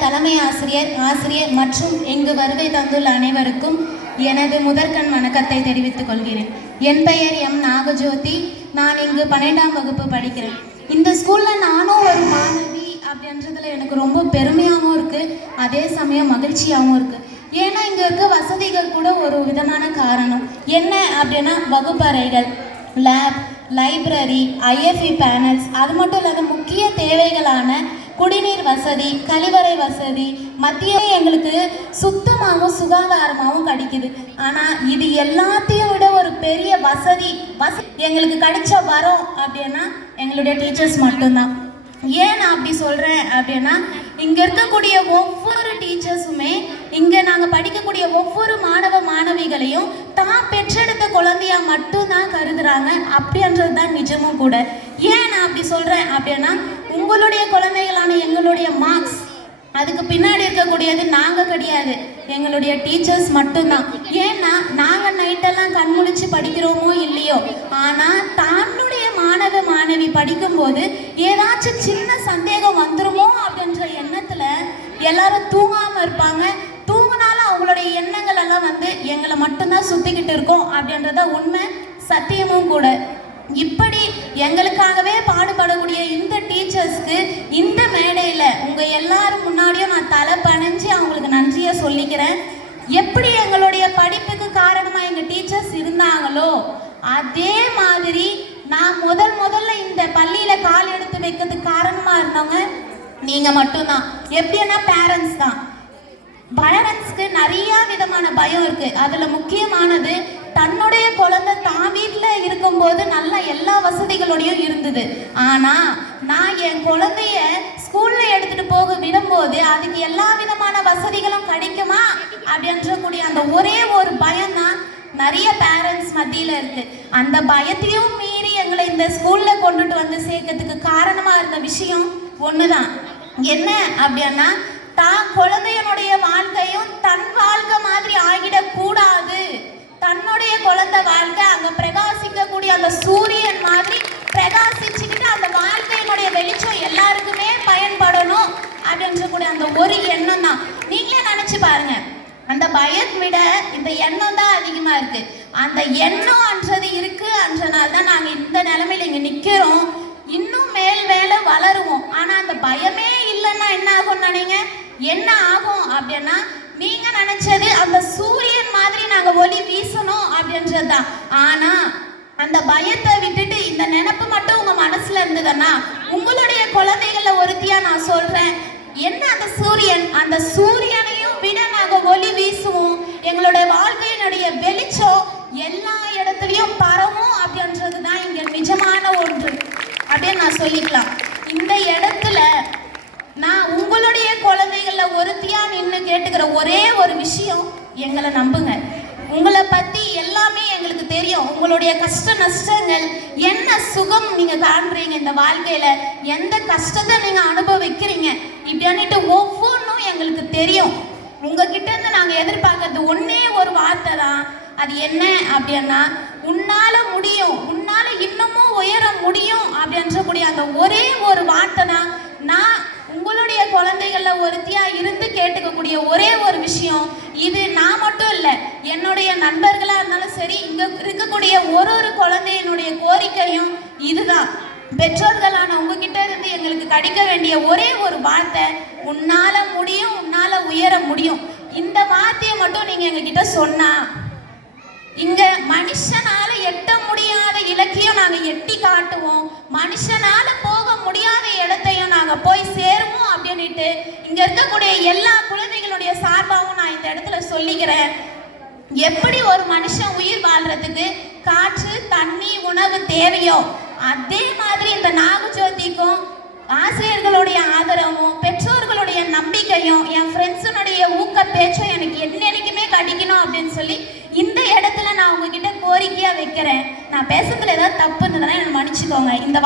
தலைமை ஆசிரியர் மற்றும் இங்கு வருகை தந்துள்ள அனைவருக்கும் எனது முதற்கண் வணக்கத்தை தெரிவித்துக் கொள்கிறேன். என் பெயர் எம் நாகஜோதி. நான் இங்கு 12ஆம் வகுப்பு படிக்கிறேன். இந்த ஸ்கூலில் நானும் ஒரு மாணவி அப்படின்றதுல எனக்கு ரொம்ப பெருமையாகவும் இருக்குது, அதே சமயம் மகிழ்ச்சியாகவும் இருக்குது. ஏன்னா இங்கே இருக்க வசதிகள் கூட ஒரு விதமான காரணம். என்ன அப்படின்னா வகுப்பறைகள், லேப், லைப்ரரி, ஐஎஃப்இ பேனல்ஸ், அது மட்டும் இல்லாத முக்கிய தேவைகளான குடிநீர் வசதி, கழிவறை வசதி, மத்திய எங்களுக்கு சுத்தமாகவும் சுகாதாரமாகவும் கிடைக்குது. ஆனால் இது எல்லாத்தையும் விட ஒரு பெரிய வசதி எங்களுக்கு கிடைச்ச வரோம் அப்படின்னா எங்களுடைய டீச்சர்ஸ் மட்டும்தான். ஏன் நான் அப்படி சொல்கிறேன் அப்படின்னா, இங்கே இருக்கக்கூடிய ஒவ்வொரு டீச்சர்ஸுமே இங்கே நாங்கள் படிக்கக்கூடிய ஒவ்வொரு மாணவ மாணவிகளையும் தான் பெற்றெடுத்த குழந்தையா மட்டும்தான் கருதுறாங்க. அப்படின்றது தான் நிஜமும் கூட. ஏன் நான் அப்படி சொல்கிறேன் அப்படின்னா, உங்களுடைய குழந்தைகளான எங்களுடைய மார்க்ஸ் அதுக்கு பின்னாடி இருக்கக்கூடியது நாங்கள் கிடையாது, எங்களுடைய டீச்சர்ஸ் மட்டும்தான். ஏன்னா நாங்கள் நைட்டெல்லாம் கண்முழிச்சு படிக்கிறோமோ இல்லையோ, ஆனால் தன்னுடைய மாணவ மாணவி படிக்கும்போது ஏதாச்சும் சின்ன சந்தேகம் வந்துருமோ அப்படின்ற எண்ணத்தில் எல்லாரும் தூங்காமல் இருப்பாங்க. தூங்கினாலும் அவங்களுடைய எண்ணங்கள் எல்லாம் எங்களை மட்டும்தான் சுற்றிக்கிட்டு இருக்கோம் அப்படின்றத உண்மை, சத்தியமும் கூட. இப்படி எங்களுக்காகவே பாடுபடக்கூடிய இந்த டீச்சர்ஸ்க்கு இந்த மேடையில் உங்கள் எல்லாரும் முன்னாடியும் நான் தலை பணிஞ்சு அவங்களுக்கு நன்றியை சொல்லிக்கிறேன். எப்படி எங்களுடைய படிப்புக்கு காரணமாக எங்கள் டீச்சர்ஸ் இருந்தாங்களோ அதே மாதிரி நான் முதல்ல இந்த பள்ளியில் கால் எடுத்து வைக்கிறதுக்கு காரணமாக இருந்தவங்க நீங்கள் மட்டும்தான். எப்படின்னா பேரண்ட்ஸ் தான். பேரண்ட்ஸ்க்கு நிறையா விதமான பயம் இருக்குது. அதில் முக்கியமானது தன்னுடைய குழந்தை தான் வீட்டில் இருக்கும்போது நல்லா எல்லா வசதிகளோடையும் இருந்தது. ஆனால் நான் என் குழந்தைய ஸ்கூலில் எடுத்துகிட்டு போக விடும்போது அதுக்கு எல்லா விதமான வசதிகளும் கிடைக்குமா அப்படின்றக்கூடிய அந்த ஒரே ஒரு பயம்தான் நிறைய பேரண்ட்ஸ் மத்தியில் இருக்குது. அந்த பயத்திலையும் மீறி எங்களை இந்த ஸ்கூலில் கொண்டுட்டு வந்து சேர்க்கறதுக்கு காரணமாக இருந்த விஷயம் ஒன்று தான். என்ன அப்படின்னா, தான் குழந்தையனுடைய வாழ்க்கையும் தன் வாழ்க்கை மாதிரி ஆகிடக்கூடாது. தன்னுடைய குழந்தை வாழ்க்கை அங்கே பிரகாசிக்கக்கூடிய அந்த சூரியன் மாதிரி பிரகாசிச்சுக்கிட்டு அந்த வாழ்க்கையினுடைய வெளிச்சம் எல்லாருக்குமே பயன்படணும் அப்படின்ற கூட அந்த ஒரு எண்ணம் தான். நீங்களே நினச்சி பாருங்க, அந்த பயம் விட இந்த எண்ணம் தான் அதிகமாக இருக்குது. அந்த எண்ணம் அன்றது இருக்குது அன்றனால தான் நாங்கள் இந்த நிலைமையில் இங்கே நிற்கிறோம். இன்னும் மேல் வேலை வளருவோம். ஆனால் அந்த பயமே இல்லைன்னா என்ன ஆகும் நினைங்க? என்ன ஆகும் அப்படின்னா, நீங்க நினைச்சது அந்த சூரியன் மாதிரி நாங்க ஒளி வீசணும் அப்படின்றது தான். ஆனா அந்த பயத்தை விட்டுட்டு இந்த நினைப்பு மட்டும் உங்க மனசுல இருந்ததுன்னா, உங்களுடைய குழந்தைகள ஒருத்தியா நான் சொல்றேன், என்ன அந்த சூரியன், அந்த சூரியனையும் விட நாங்க ஒளி வீசுவோம். எங்களுடைய வாழ்க்கையினுடைய வெளிச்சம் எல்லா இடத்துலையும் பரவும் அப்படின்றது தான் இங்க நிஜமான ஒன்று அப்படின்னு நான் சொல்லிக்கலாம். இந்த இடத்துல நான் உங்களுடைய குழந்தைகள ஒருத்தியா நின்று கேட்டுக்கிற ஒரே ஒரு விஷயம், எங்களை நம்புங்க. உங்களை பற்றி எல்லாமே எங்களுக்கு தெரியும். உங்களுடைய கஷ்ட நஷ்டங்கள், என்ன சுகம் நீங்கள் காண்றீங்க இந்த வாழ்க்கையில், எந்த கஷ்டத்தை நீங்கள் அனுபவிக்கிறீங்க இப்படின்னுட்டு ஒவ்வொன்றும் எங்களுக்கு தெரியும். உங்ககிட்ட இருந்து நாங்கள் எதிர்பார்க்கறது ஒன்றே ஒரு வார்த்தை தான். அது என்ன அப்படின்னா, உன்னால் முடியும், உன்னால் இன்னமும் உயர முடியும் அப்படின்றக்கூடிய அந்த ஒரே ஒரு வார்த்தை தான். நான் உங்களுடைய குழந்தைகளில் ஒருத்தியா இருந்து கேட்டுக்கக்கூடிய ஒரே ஒரு விஷயம் இது. நான் மட்டும் இல்லை, என்னுடைய நண்பர்களாக இருந்தாலும் சரி, இங்கே இருக்கக்கூடிய ஒரு குழந்தையினுடைய கோரிக்கையும் இதுதான். பெற்றோர்களான உங்ககிட்ட இருந்து எங்களுக்கு கிடைக்க வேண்டிய ஒரே ஒரு வார்த்தை, உன்னால் முடியும், உன்னால் உயர முடியும். இந்த வார்த்தையை மட்டும் நீங்கள் எங்ககிட்ட சொன்னா, இங்க மனுஷனால எட்ட முடியாத இலக்கையும் நாங்க எட்டி காட்டுவோம், மனுஷனால போக முடியாத இடத்தையும் நாங்க போய் சேருவோம் அப்படின்னுட்டு இங்க இருக்கக்கூடிய எல்லா குழந்தைகளுடைய சார்பாகவும் நான் இந்த இடத்துல சொல்லிக்கிறேன். எப்படி ஒரு மனுஷன் உயிர் வாழ்றதுக்கு காற்று, தண்ணி, உணவு தேவையோ அதே மாதிரி இந்த நாகஜோதிக்கும் ஆசிரியர்களுடைய ஆதரவும், பெற்றோர்களுடைய நம்பிக்கையும், என் ஃப்ரெண்ட்ஸுனுடைய ஊக்க பேச்சும் எனக்கு என்னைக்குமே கிடைக்கணும் அப்படின்னு சொல்லி இந்த இடத்துல நான் உங்ககிட்ட கோரிக்கையாக வைக்கிறேன். நான் பேசுறதுல ஏதாவது தப்பு இருந்ததுன்னா என்னை மன்னிச்சுக்கோங்க. இந்த